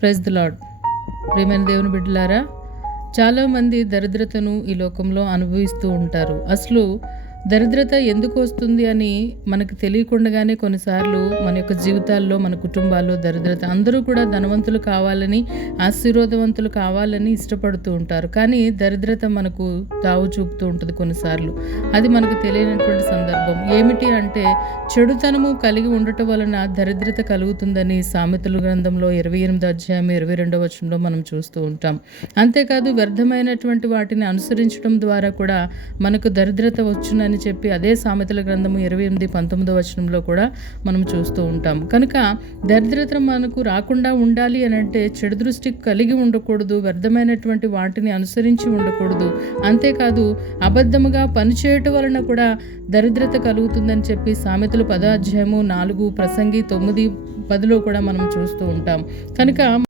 Praise the lord. ప్రియమైన దేవుని బిడ్డలారా, చాలామంది దరిద్రతను ఈ లోకంలో అనుభవిస్తూ ఉంటారు. అసలు దరిద్రత ఎందుకు వస్తుంది అని మనకు తెలియకుండానే కొన్నిసార్లు మన యొక్క జీవితాల్లో, మన కుటుంబాల్లో దరిద్రత, అందరూ కూడా ధనవంతులు కావాలని, ఆశీర్వాదవంతులు కావాలని ఇష్టపడుతూ ఉంటారు. కానీ దరిద్రత మనకు తావు చూపుతూ ఉంటుంది కొన్నిసార్లు. అది మనకు తెలియనటువంటి సందర్భం. ఏమిటి అంటే, చెడుతనము కలిగి ఉండటం వలన దరిద్రత కలుగుతుందని సామెతల గ్రంథంలో 28వ అధ్యాయం 22వ వచనంలో మనం చూస్తూ ఉంటాం. అంతేకాదు, వ్యర్థమైనటువంటి వాటిని అనుసరించడం ద్వారా కూడా మనకు దరిద్రత వచ్చునని చెప్పి అదే సామెతల గ్రంథము 28:19వ వచనంలో కూడా మనం చూస్తూ ఉంటాం. కనుక దరిద్రత మనకు రాకుండా ఉండాలి అని అంటే చెడు దృష్టి కలిగి ఉండకూడదు, వ్యర్థమైనటువంటి వాటిని అనుసరించి ఉండకూడదు. అంతేకాదు, అబద్ధముగా పనిచేయటం వలన కూడా దరిద్రత కలుగుతుందని చెప్పి సామెతలు 10వ అధ్యాయము 4, ప్రసంగి 9:10లో కూడా మనం చూస్తూ ఉంటాం. కనుక